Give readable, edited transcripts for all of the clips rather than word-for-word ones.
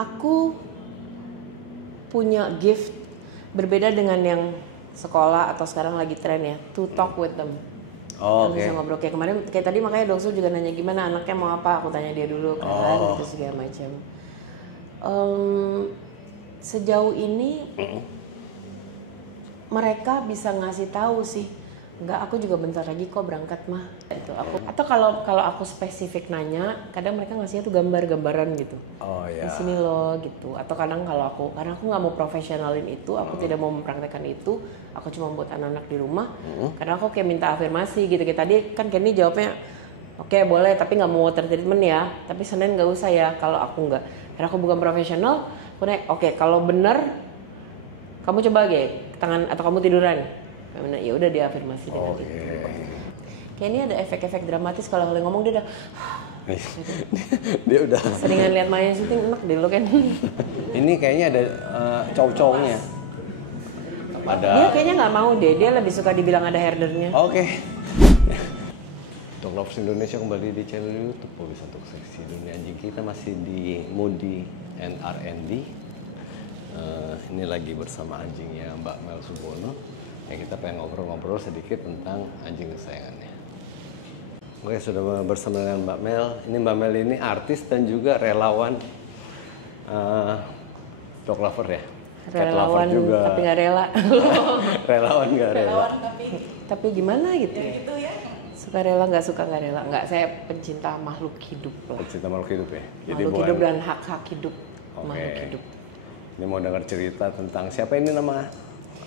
Aku punya gift berbeda dengan yang sekolah atau sekarang lagi tren ya, to talk with them. Oh, Bisa ngobrol kayak kemarin, kayak tadi makanya Doksu juga nanya gimana anaknya mau apa, aku tanya dia dulu kan, gitu segala macam. Sejauh ini mereka bisa ngasih tahu sih, enggak aku juga bentar lagi kok berangkat mah. Itu aku. Atau kalau aku spesifik nanya, kadang mereka ngasihnya tuh gambar-gambaran gitu. Oh ya. Di sini loh gitu. Atau kadang karena aku nggak mau profesionalin itu, aku tidak mau mempraktekkan itu, aku cuma buat anak-anak di rumah. Karena aku kayak minta afirmasi gitu. Kayak tadi kan Kenny jawabnya, oke, boleh tapi nggak mau water treatment ya. Tapi Senin nggak usah ya kalau aku nggak. Karena aku bukan profesional. Aku nanya, oke, kalau bener kamu coba tangan atau kamu tiduran. Ya udah dia afirmasi dengan itu. Kayak ini ada efek-efek dramatis kalau ngomong dia udah dia udah seringan lihat Maya syuting enak deh lo kan. Ini kayaknya ada cowok-cowoknya. Dia kayaknya nggak mau deh, dia lebih suka dibilang ada herdernya. Oke. Dog Lovers Indonesia kembali di channel YouTube Hobi Satu Seksi Dunia Anjing. Kita masih di Moody and R&D. Ini lagi bersama anjingnya Mbak Mel Subono. Ya, kita pengen ngobrol-ngobrol sedikit tentang anjing kesayangannya. Oke, sudah bersama dengan Mbak Mel. Ini Mbak Mel ini artis dan juga relawan dog lover ya. Relawan juga. Tapi nggak rela. Relawan nggak rela. Relawan Tapi gimana gitu? ya gitu ya. Suka rela nggak suka nggak rela. Nggak, saya pencinta makhluk hidup lah. Pencinta makhluk hidup ya. Jadi makhluk hidup dan hak-hak hidup makhluk hidup. Ini mau dengar cerita tentang siapa ini nama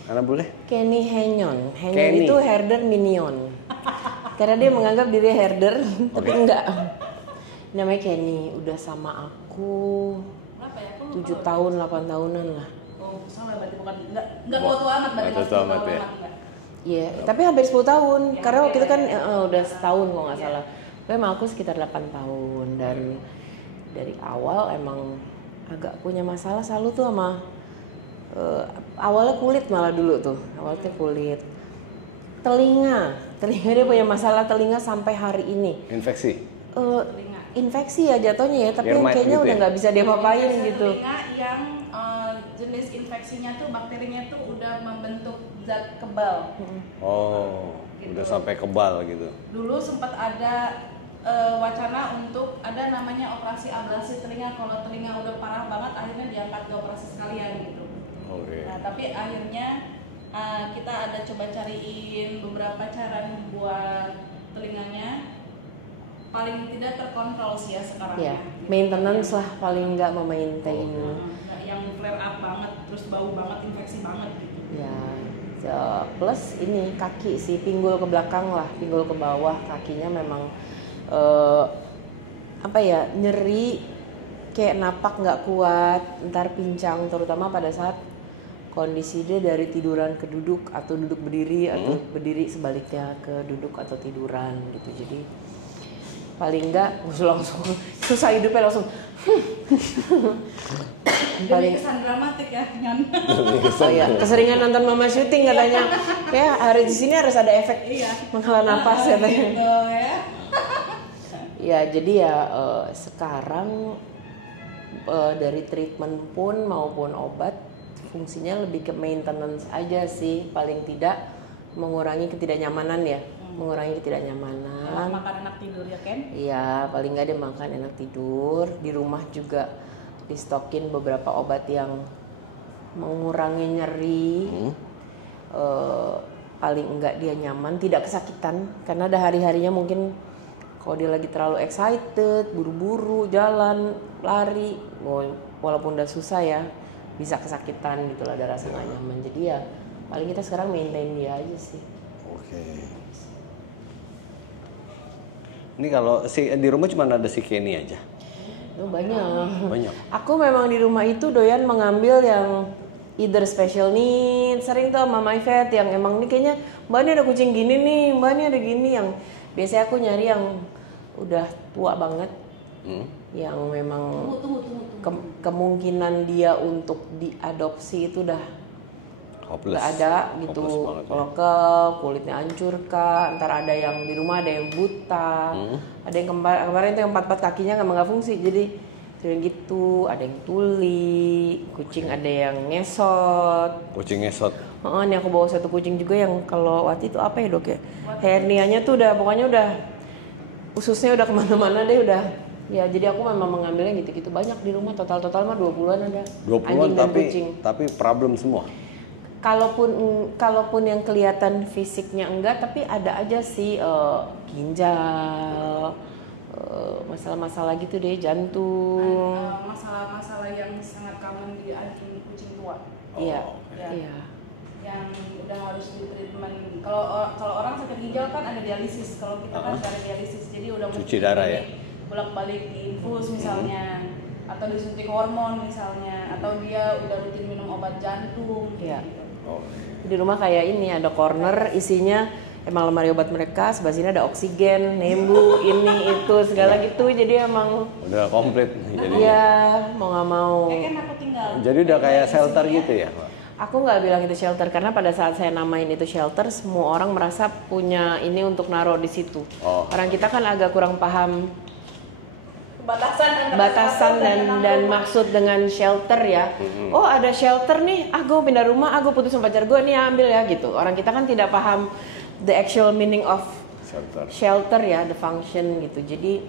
anak boleh? Kenny Henyon. Henyon itu herder minion. Karena dia menganggap diri herder, tapi enggak. Namanya Kenny, udah sama aku 7 tahun, 8 tahunan lah. Oh, sama berarti bukan enggak tua amat berarti. Tua amat ya. Iya, tapi hampir 10 tahun. Karena waktu itu kan udah setahun kok nggak salah. Tapi emang aku sekitar 8 tahun dan dari awal emang agak punya masalah selalu tuh sama awalnya kulit malah dulu tuh. Awalnya kulit. Telinga dia punya masalah telinga sampai hari ini. Infeksi? Infeksi ya jatuhnya ya, tapi kayaknya gitu udah nggak bisa diapa-apain gitu. Telinga yang jenis infeksinya tuh bakterinya tuh udah membentuk zat kebal. Oh, gitu. Udah sampai kebal gitu. Dulu sempat ada wacana untuk ada namanya operasi ablasi telinga. Kalau telinga udah parah banget, akhirnya diangkat ke operasi sekalian gitu. Okay. Nah, tapi akhirnya kita ada coba cariin beberapa cara buat telinganya. Paling tidak terkontrol sih ya sekarang. Ya, maintenance lah paling nggak memaintain. Yang flare up banget, terus bau banget, infeksi banget gitu. Ya, plus ini kaki sih, pinggul ke belakang lah, pinggul ke bawah, kakinya memang nyeri, kayak napak nggak kuat, ntar pincang, terutama pada saat kondisi dia dari tiduran ke duduk atau duduk berdiri atau berdiri sebaliknya ke duduk atau tiduran gitu. Jadi paling enggak langsung susah hidupnya langsung paling kesan dramatik ya Nyan. Oh iya, keseringan nonton mama syuting katanya. Ya, hari di sini harus ada efek menghela napas katanya. Gitu, ya. Ya, jadi ya sekarang dari treatment pun maupun obat fungsinya lebih ke maintenance aja sih, paling tidak mengurangi ketidaknyamanan ya. Mengurangi ketidaknyamanan. Makan enak tidur ya Ken? Iya, paling nggak dia makan enak tidur. Di rumah juga distokin beberapa obat yang mengurangi nyeri. Paling enggak dia nyaman, tidak kesakitan. Karena ada hari-harinya mungkin kalau dia lagi terlalu excited, buru-buru jalan, lari, walaupun udah susah ya, bisa kesakitan gitu lah, ada rasa nggak nyaman. Jadi ya paling kita sekarang maintain dia aja sih. Oke. Ini kalau di rumah cuma ada si Kenny aja. Banyak. Aku memang di rumah itu doyan mengambil yang either special needs, sering tuh sama my vet yang emang nih kayaknya mbak ini ada kucing gini nih, mbak ini ada gini, yang biasanya aku nyari yang udah tua banget, yang memang kemungkinan dia untuk diadopsi itu udah nggak ada gitu, lokal, kulitnya hancur kah, ntar ada yang di rumah ada yang buta, ada yang kemarin tuh yang 4 kakinya nggak fungsi, jadi gitu, ada yang tuli, kucing ada yang ngesot. Kucing ngesot. Nih aku bawa satu kucing juga yang kalau waktu itu apa ya dok ya, hernianya tuh udah pokoknya udah ususnya udah kemana-mana deh udah. Ya jadi aku memang mengambilnya gitu-gitu banyak di rumah, total mah 20-an ada. 20-an tapi problem semua. Kalaupun yang kelihatan fisiknya enggak, tapi ada aja sih ginjal, masalah-masalah gitu deh, jantung. Masalah-masalah yang sangat common di anjing kucing tua. Iya. Yang udah harus di treatment. Kalau orang sakit ginjal kan ada dialisis, kalau kita kan nggak ada dialisis, jadi udah cuci darah ya. Bolak-balik diinfus misalnya, atau disuntik hormon misalnya, atau dia udah rutin minum obat jantung. Iya. Gitu. Di rumah kayak ini ada corner isinya emang lemari obat mereka, sebelah sini ada oksigen, nembu, ini itu segala gitu, jadi emang udah komplit. Jadi iya, mau nggak mau. Kayak kan aku tinggal. Jadi udah kayak shelter gitu ya. Aku nggak bilang itu shelter karena pada saat saya namain itu shelter, semua orang merasa punya ini untuk naruh di situ. Orang kita kan agak kurang paham batasan dan maksud dengan shelter ya. Oh ada shelter nih, gue pindah rumah, gue putus sama pacar gue nih ambil ya gitu. Orang kita kan tidak paham the actual meaning of shelter ya, the function gitu. Jadi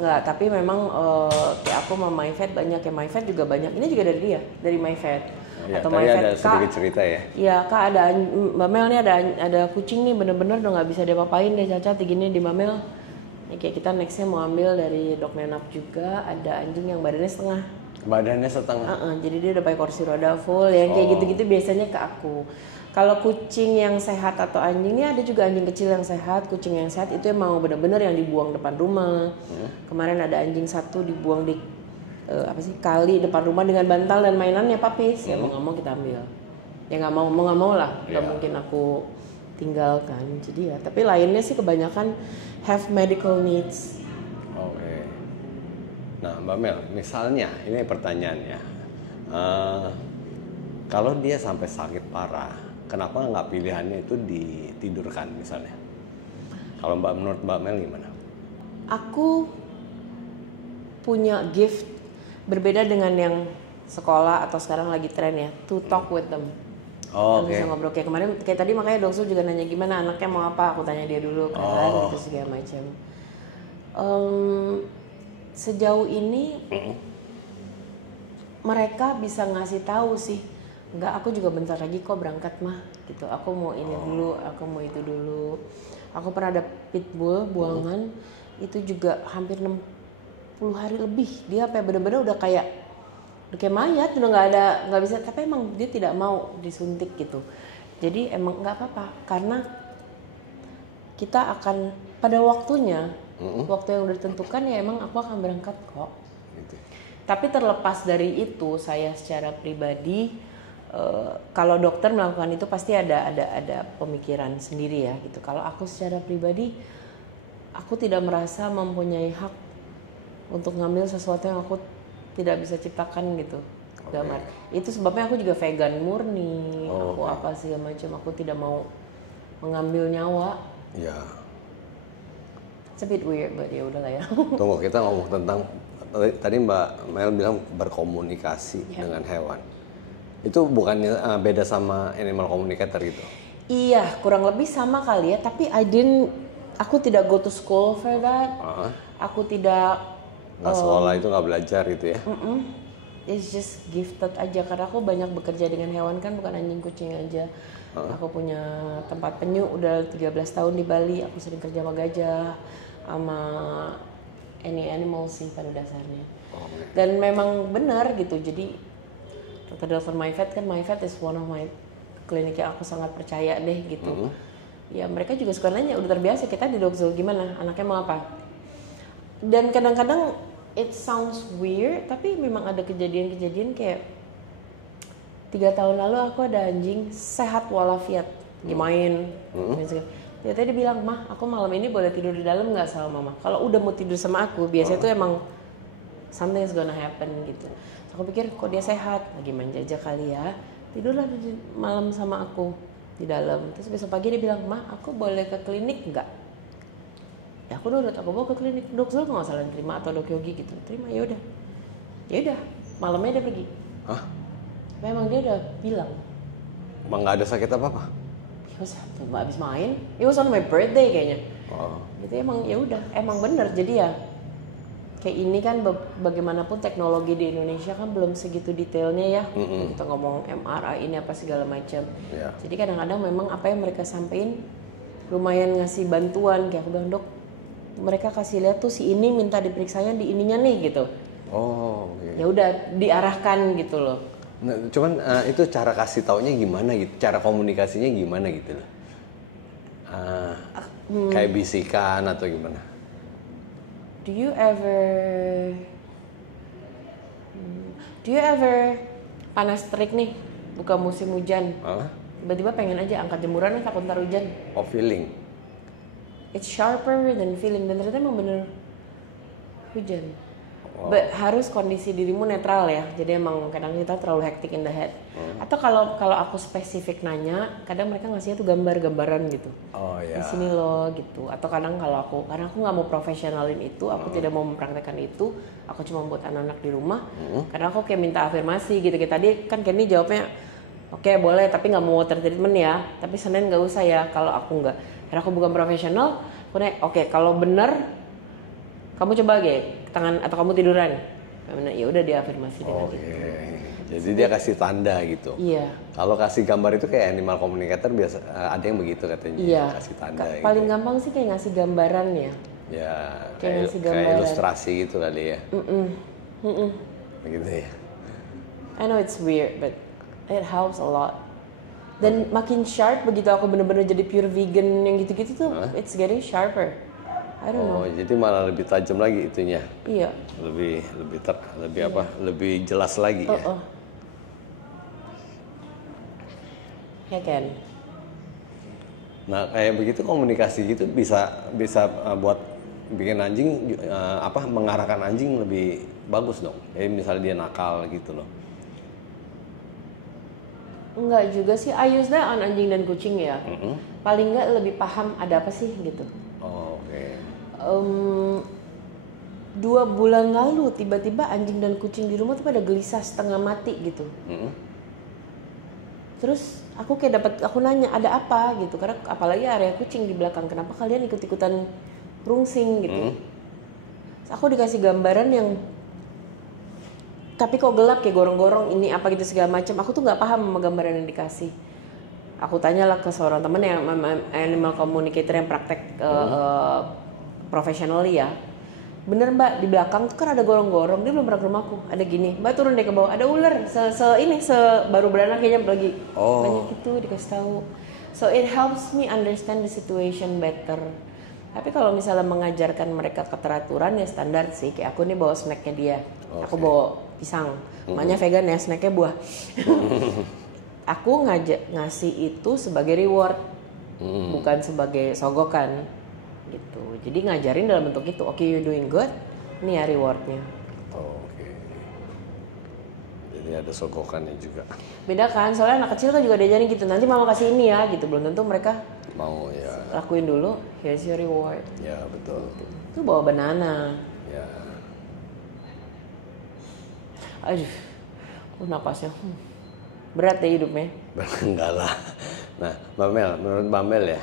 nggak, tapi memang kayak aku sama MyVet banyak ya, MyVet juga banyak. Ini juga dari dia, dari MyVet. Ya, atau tadi MyVet ada sedikit cerita ya. Iya kak, ada Mbak Mel nih ada kucing nih bener-bener udah nggak bisa diapa-apain deh, cacat gini di Mbak Mel. Ya, kayak kita nextnya mau ambil dari dog menap juga, ada anjing yang badannya setengah. Jadi dia udah pakai kursi roda full, yang kayak gitu-gitu biasanya ke aku. Kalau kucing yang sehat atau anjing, ini ada juga anjing kecil yang sehat, kucing yang sehat itu yang mau bener-bener yang dibuang depan rumah. Kemarin ada anjing satu dibuang di kali depan rumah dengan bantal dan mainannya papis. Ya mau nggak mau kita ambil. Ya nggak mau lah, nggak mungkin aku tinggalkan. Jadi ya, tapi lainnya sih kebanyakan have medical needs. Oke. Nah Mbak Mel, misalnya ini pertanyaannya, kalau dia sampai sakit parah, kenapa nggak pilihannya itu ditidurkan misalnya? Kalau menurut Mbak Mel gimana? Aku punya gift berbeda dengan yang sekolah atau sekarang lagi tren ya, to talk with them. Bisa ngobrol kayak kemarin, kayak tadi makanya Dok Sul juga nanya gimana anaknya mau apa, aku tanya dia dulu kan, gitu segala macam. Sejauh ini mereka bisa ngasih tahu sih, enggak aku juga bentar lagi kok berangkat mah, gitu. Aku mau ini dulu, aku mau itu dulu. Aku pernah ada pitbull buangan, itu juga hampir 60 hari lebih. Dia apa bener-bener udah kayak mayat, udah nggak bisa, tapi emang dia tidak mau disuntik gitu. Jadi emang nggak apa-apa karena kita akan pada waktunya, waktu yang udah ditentukan ya emang aku akan berangkat kok. Gitu. Tapi terlepas dari itu, saya secara pribadi kalau dokter melakukan itu pasti ada pemikiran sendiri ya gitu. Kalau aku secara pribadi, aku tidak merasa mempunyai hak untuk ngambil sesuatu yang aku tidak bisa ciptakan gitu. Itu sebabnya aku juga vegan murni. Aku apa sih macam, aku tidak mau mengambil nyawa. Ya. It's a bit weird, but ya udahlah ya. Tunggu, kita ngomong tentang tadi Mbak Mel bilang berkomunikasi dengan hewan. Itu bukannya beda sama animal communicator gitu? Iya, kurang lebih sama kali ya. Tapi aku tidak go to school for that. Aku tidak nggak sekolah itu, nggak belajar gitu ya? It's just gifted aja karena aku banyak bekerja dengan hewan kan, bukan anjing kucing aja. Aku punya tempat penyu udah 13 tahun di Bali. Aku sering kerja sama gajah, sama any animal sih pada dasarnya. Dan memang benar gitu. Jadi dokter MyVet kan, MyVet is one of my klinik yang aku sangat percaya deh gitu. Ya mereka juga suka nanya, udah terbiasa kita di Dog Sul gimana, anaknya mau apa. Dan kadang-kadang it sounds weird, tapi memang ada kejadian-kejadian kayak 3 tahun lalu aku ada anjing sehat walafiat, main. Dia tadi bilang, mah aku malam ini boleh tidur di dalam nggak sama mama? Kalau udah mau tidur sama aku, biasanya tuh emang something is gonna happen gitu. Aku pikir kok dia sehat, lagi main jajak kali ya, tidurlah di malam sama aku di dalam. Terus besok pagi dia bilang, mah aku boleh ke klinik nggak? Ya aku nurut, aku bawa ke klinik. Dok Sul nggak salah terima atau Dok Yogi gitu, terima ya udah. Ya udah, malamnya dia pergi. Hah? Memang dia udah bilang. Emang nggak ada sakit apa-apa? Abis main, it was on my birthday kayaknya. Oh. Itu emang ya udah, emang bener. Jadi ya kayak ini kan bagaimanapun teknologi di Indonesia kan belum segitu detailnya ya. Kita ngomong MRI ini apa segala macam. Yeah. Jadi kadang-kadang memang apa yang mereka sampein lumayan ngasih bantuan. Kayak aku bilang, dok, mereka kasih lihat tuh si ini minta diperiksanya di ininya nih gitu. Oh, oke. Ya udah diarahkan gitu loh. Nah, cuman itu cara kasih taunya gimana gitu, cara komunikasinya gimana gitu loh. Kayak bisikan atau gimana? Do you ever panas terik nih, buka musim hujan, tiba-tiba pengen aja angkat jemuran takut ntar hujan. Oh, feeling. It's sharper than feeling, dan ternyata emang bener hujan. Wow. But harus kondisi dirimu netral ya. Jadi emang kadang kita terlalu hectic in the head. Atau kalau aku spesifik nanya, kadang mereka ngasihnya tuh gambar-gambaran gitu. Oh ya. Di sini loh gitu. Atau kadang karena aku nggak mau profesionalin itu, aku tidak mau mempraktekkan itu, aku cuma buat anak-anak di rumah. Karena aku kayak minta afirmasi gitu. Kayak tadi kan Kenny jawabnya, oke, boleh tapi nggak mau water treatment ya. Tapi Senin nggak usah ya kalau aku nggak. Karena aku bukan profesional. Aku nanya, oke, kalau bener kamu coba tangan atau kamu tiduran. Ya udah dia afirmasi dengan itu. Jadi dia kasih tanda gitu. Iya. Kalau kasih gambar itu kayak animal communicator biasa ada yang begitu katanya. Iya. Kasih tanda. Paling gitu. gampang sih kayak ngasih gambaran ya. Ya. Kayak ilustrasi gitu kali ya. Begitu ya. I know it's weird, but it helps a lot. Dan makin sharp begitu aku bener-bener jadi pure vegan yang gitu-gitu tuh, it's getting sharper. I don't know. Jadi malah lebih tajam lagi itunya. Iya. Lebih jelas lagi ya. Ya kan. Nah kayak begitu komunikasi gitu bisa buat bikin anjing mengarahkan anjing lebih bagus dong. Jadi misalnya dia nakal gitu loh. Enggak juga sih. I use that on anjing dan kucing ya. Paling enggak lebih paham ada apa sih gitu. Oh, oke. 2 bulan lalu tiba-tiba anjing dan kucing di rumah tuh pada gelisah setengah mati gitu. Terus aku nanya ada apa gitu, karena apalagi area kucing di belakang, kenapa kalian ikut-ikutan rungsing gitu. Terus aku dikasih gambaran yang tapi kok gelap kayak gorong-gorong ini apa gitu segala macam. Aku tuh nggak paham sama gambaran yang dikasih. Aku tanyalah ke seorang temen yang animal communicator yang praktek professionally ya. Bener mbak, di belakang tuh kan ada gorong-gorong. Dia belum pernah ke rumahku. Ada gini, mbak turun deh ke bawah, ada ular baru beranak kayaknya lagi banyak itu dikasih tahu. So it helps me understand the situation better. Tapi kalau misalnya mengajarkan mereka keteraturan ya standar sih. Kayak aku nih bawa snacknya dia, aku bawa pisang, makanya vegan ya, snacknya buah. Aku ngasih itu sebagai reward, bukan sebagai sogokan gitu. Jadi ngajarin dalam bentuk itu. Oke, you doing good, ini ya rewardnya. Oke. Jadi ada sogokannya juga. Beda kan, soalnya anak kecil kan juga diajarin gitu. Nanti mama kasih ini ya gitu. Belum tentu mereka mau ya. Lakuin dulu, here's your reward. Ya betul. Itu bawa banana. Ya. Aduh, napasnya berat deh hidupnya. Enggak lah. Nah, menurut Mbak Mel ya,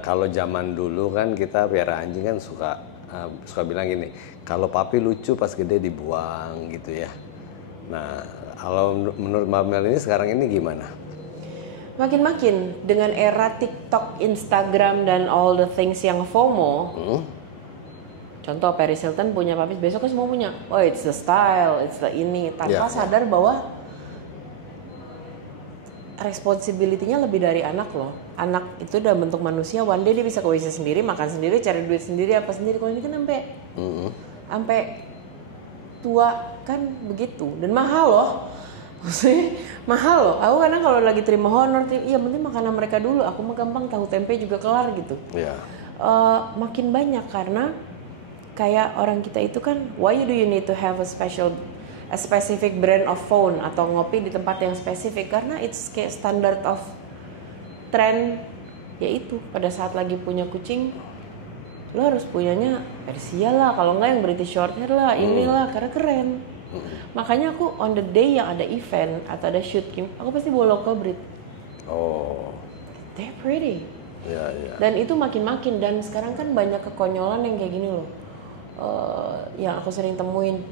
kalau zaman dulu kan kita piara anjing kan suka bilang gini, kalau papi lucu pas gede dibuang gitu ya. Nah, kalau menurut Mbak Mel ini sekarang ini gimana? Makin-makin dengan era TikTok, Instagram dan all the things yang FOMO. Contoh Paris Hilton punya papi, besok kan semua punya. Oh, it's the style, it's the ini, tanpa sadar bahwa responsibility-nya lebih dari anak loh. Anak itu udah bentuk manusia, one day dia bisa ke WC sendiri, makan sendiri, cari duit sendiri, apa sendiri. Kalau ini kan sampai tua kan begitu. Dan mahal loh. Maksudnya mahal loh. Aku kadang kalau lagi terima honor, iya penting makanan mereka dulu. Aku mah gampang tahu tempe juga kelar gitu. Makin banyak karena kayak orang kita itu kan, why do you need to have a specific brand of phone atau ngopi di tempat yang spesifik, karena it's kayak standard of trend, yaitu pada saat lagi punya kucing lo harus punyanya Persia lah, kalau enggak yang British Shorthair lah, inilah karena keren. Makanya aku on the day yang ada event atau ada shoot game, aku pasti bawa local breed. Oh. They're pretty. Ya, ya. Dan itu makin-makin, dan sekarang kan banyak kekonyolan yang kayak gini loh. Yang aku sering temuin,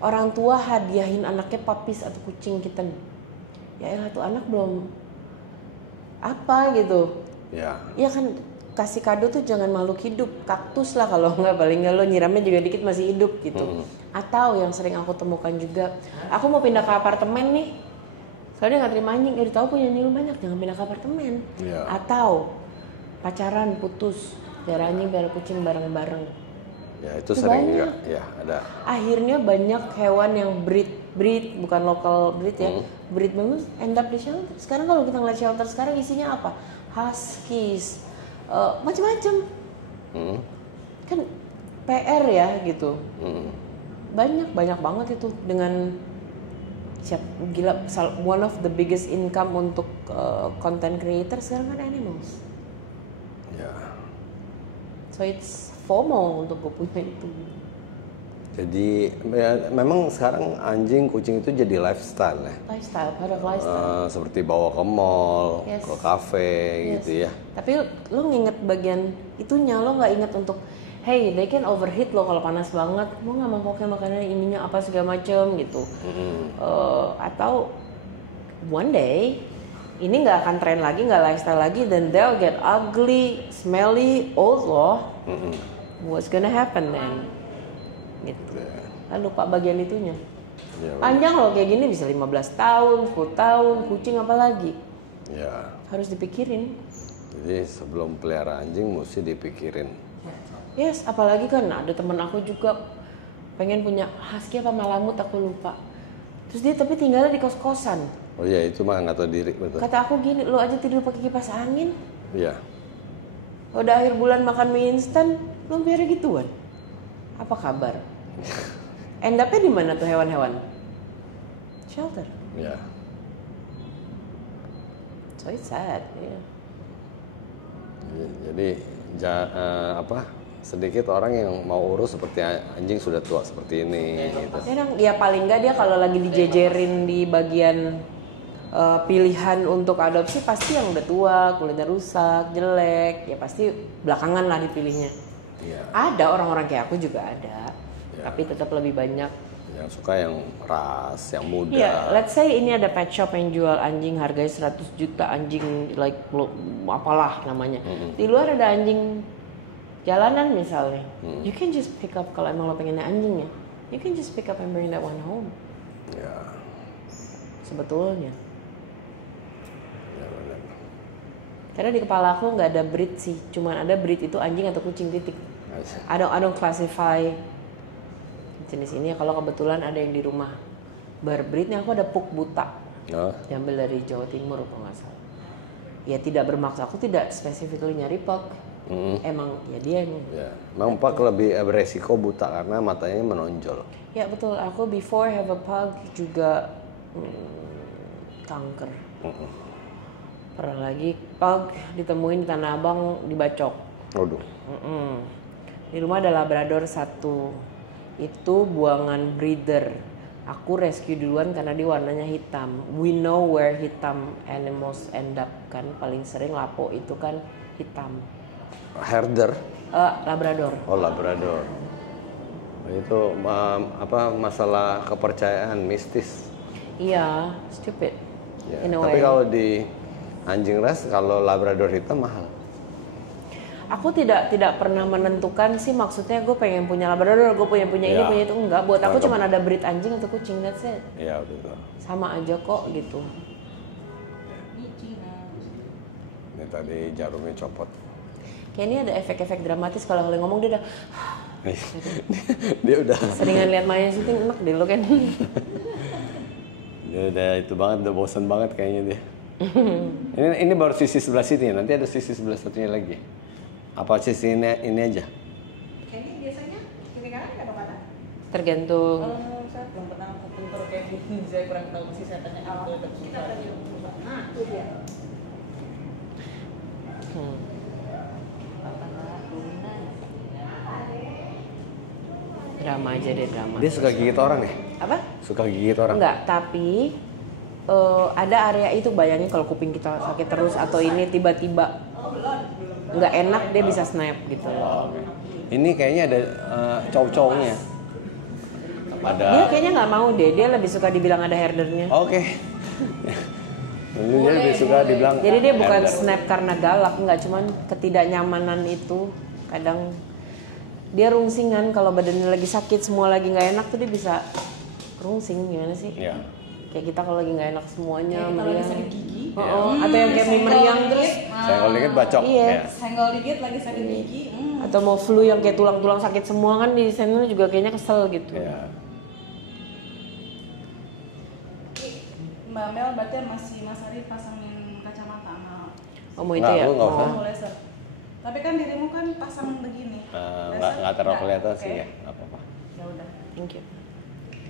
orang tua hadiahin anaknya puppies atau kucing kitten. Ya elah, tuh anak belum apa gitu. Ya. Ya kan, kasih kado tuh jangan makhluk hidup, kaktus lah kalau nggak, paling nggak lo nyiramnya juga dikit masih hidup gitu. Atau yang sering aku temukan juga, aku mau pindah ke apartemen nih, soalnya nggak terima anjing, udah tahu punya anjing banyak, jangan pindah ke apartemen. Ya. Atau pacaran putus, biar anjing biar kucing bareng-bareng. Ya itu sering juga, banyak. ya ada. Akhirnya banyak hewan yang breed bukan local breed ya, breed banget end up di shelter. Sekarang kalau kita ngeliat shelter sekarang isinya apa? Huskies, macam-macam. Kan PR ya gitu. Banyak banget itu dengan gila, one of the biggest income untuk content creator sekarang kan animals. Ya. So it's FOMO untuk gue punya itu. Jadi ya, memang sekarang anjing kucing itu jadi lifestyle ya. Lifestyle, part of lifestyle. Seperti bawa ke mall, Yes. ke kafe gitu ya. Tapi lo nginget bagian itunya, lo nggak inget untuk hey, they can overheat lo kalau panas banget. Lo nggak mau pakai makanan ininya apa segala macem gitu. Atau one day ini nggak akan tren lagi, nggak lifestyle lagi, dan they'll get ugly, smelly, old loh. What's gonna happen then? Gitu. Kan lupa bagian itunya. Ya, Panjang loh kayak gini, bisa 15 tahun, 10 tahun, kucing apalagi. ya. Harus dipikirin. Jadi sebelum pelihara anjing mesti dipikirin. Yes, apalagi kan ada teman aku juga pengen punya husky apa malamut, aku lupa. Terus dia tapi tinggalnya di kos-kosan. Oh iya, itu mah nggak tahu diri betul. Kata aku gini, lo aja tidur pakai kipas angin. Iya. Udah akhir bulan makan mie instan, lo biar gituan. Apa kabar? End up-nya di mana tuh hewan-hewan? Shelter. Ya. So it's sad. Yeah. Jadi sedikit orang yang mau urus seperti anjing sudah tua seperti ini gitu. Ya paling nggak dia kalau lagi dijejerin di bagian pilihan untuk adopsi, pasti yang udah tua, kulitnya rusak, jelek, ya pasti belakangan lah dipilihnya. Iya. Ada orang-orang kayak aku juga ada, tapi tetap lebih banyak. Yang suka yang ras, yang muda. Iya, let's say ini ada pet shop yang jual anjing harganya 100 juta, anjing like apalah namanya. Di luar ada anjing jalanan misalnya. You can just pick up, kalau emang lo pengennya anjingnya, you can just pick up and bring that one home. Ya. Sebetulnya. Ya benar. Karena di kepala aku nggak ada breed sih, cuman ada breed itu anjing atau kucing, titik. I don't classify jenis ini ya, kalau kebetulan ada yang di rumah. Berbreednya aku ada pug buta, diambil dari Jawa Timur kalau nggak salah. Ya tidak bermaksud, aku tidak specifically nyari pug. Emang ya dia yang. Ya. Memang pug lebih beresiko buta karena matanya menonjol. Ya betul, aku before have a pug juga kanker. Pernah lagi pug ditemuin di Tanah Abang dibacok. Waduh. Di rumah ada Labrador 1, itu buangan breeder. Aku rescue duluan karena dia warnanya hitam. We know where hitam animals end up kan, paling sering lapo itu kan hitam. Herder. Labrador. Oh, Labrador. Itu masalah kepercayaan mistis. Iya, stupid. Ya, In a tapi way. kalau di anjing ras, kalau Labrador hitam mahal. Aku tidak pernah menentukan sih, maksudnya gue pengen punya Labrador, gue punya ini, Ya. punya itu, enggak. Buat aku Nggak cuma ada breed anjing atau kucing, that's it. Iya betul. Sama aja kok gitu. Ini tadi jarumnya copot. Kayak ini ada efek-efek dramatis, kalau kalian ngomong dia udah Dia udah. seringan lihat Maya syuting, enak deh lo kan. Dia udah itu banget, udah bosan banget kayaknya dia. ini baru sisi sebelah sini, nanti ada sisi sebelah satunya lagi. Apa sisi ini aja? Kayaknya biasanya kiri kanan nggak ada mana? Tergantung. Saya belum pernah bentur kayak gini, saya kurang tahu sih saya tanya apa. Kita tadi nah itu dia. Drama aja deh, drama. Dia suka gigit orang ya? Apa? Suka gigit orang? Enggak, tapi ada area itu, bayangin kalau kuping kita sakit terus atau ini tiba-tiba nggak enak, dia bisa snap gitu. Oh, oke. Ini kayaknya ada cowok-cowoknya. Dia kayaknya nggak mau deh, dia lebih suka dibilang ada herdernya. Oke. Dia lebih suka dibilang. Jadi dia bukan herder. snap karena galak, nggak, cuman ketidaknyamanan itu. Kadang dia rungsingan kalau badannya lagi sakit, semua lagi nggak enak tuh dia bisa rungsing, gimana sih? Iya. Kayak kita kalau lagi nggak enak semuanya, Kayak kita lagi meriang. sakit gigi. Atau yang kayak mau meriang terus. Senggol dikit bacok. Iya. Ya. Senggol dikit lagi sakit gigi. Atau mau flu yang kayak tulang-tulang sakit semua kan di sana juga kayaknya kesel gitu. Iya. Mbak Mel berarti masih Mas Arif pasangin kacamata mahal. Oh mau itu Nggak, ya? aku nggak usah. Mau laser. Tapi kan dirimu kan pasang begini. Nggak terlalu kelihatan Oke. sih ya, nggak apa-apa. Ya udah. Thank you.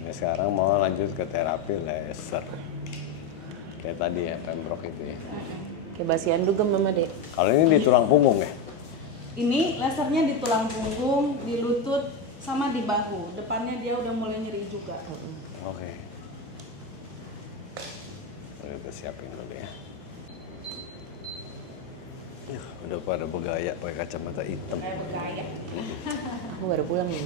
Ini sekarang mau lanjut ke terapi laser. Kayak tadi ya, pembrok itu ya. Kayak basian dugem mama dek. Kalau ini di tulang punggung ya? Ini lasernya di tulang punggung, di lutut, sama di bahu. Depannya dia udah mulai nyeri juga. Oke. Kita siapin dulu ya. Ya, udah pada bergaya pakai kacamata hitam. Kayak bergaya. Aku baru pulang nih.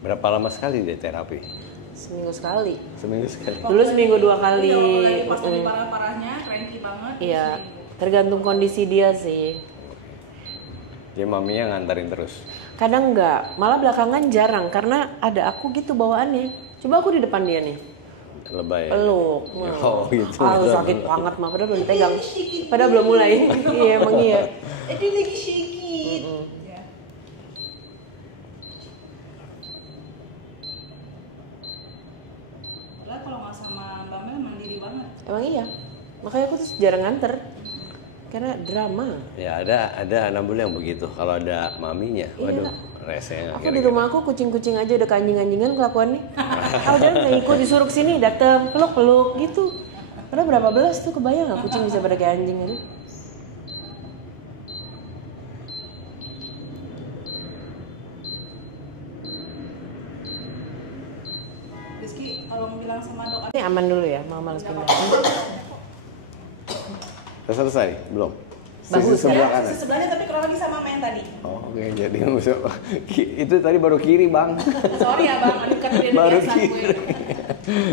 Berapa lama sekali dia terapi? Seminggu sekali. Seminggu sekali. Dulu seminggu 2 kali. Iya, waktu lagi pas lagi parah-parahnya, cranky banget. Iya, seminggu. tergantung kondisi dia sih. Dia maminya nganterin terus. Kadang enggak, malah belakangan jarang karena ada aku gitu bawaannya. Coba aku di depan dia nih, Lebay ya? peluk. Oh gitu. Sakit banget mah, padahal belum pegang. Padahal belum mulai. Iya emang iya. Ini lagi shaky. Ya. Lah kalau nggak sama Mbak Mel mandiri banget. Emang iya. Makanya aku tuh jarang nganter. Karena drama. Ya ada anak bule yang begitu. Kalau ada maminya, waduh, rese. Aku di rumah aku kucing-kucing aja udah kanjing-anjingan kelakuannya. Ah udah nggak ikut disuruh kesini, dateng peluk-peluk gitu. Padahal berapa belas tuh, kebayang nggak kucing bisa pada kayak anjing gitu. Rizky, tolong bilang sama doa. Ini aman dulu ya, mau males pindah. Udah selesai? Belum? Bagus, Sisi sebelah Ya, kanan. sisi sebelahnya tapi kronologi sama sama yang tadi. Oh, oke, jadi itu tadi baru kiri, Bang. Sorry ya Bang, Adit kan dia Baru biasa kiri.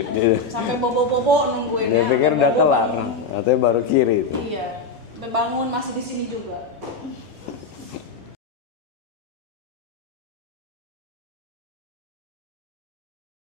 gue. Sampai bobo-bobo nungguin Dia ya. pikir udah Bobo kelar. bangun. Katanya baru kiri itu. Iya. Sampai bangun masih di sini juga.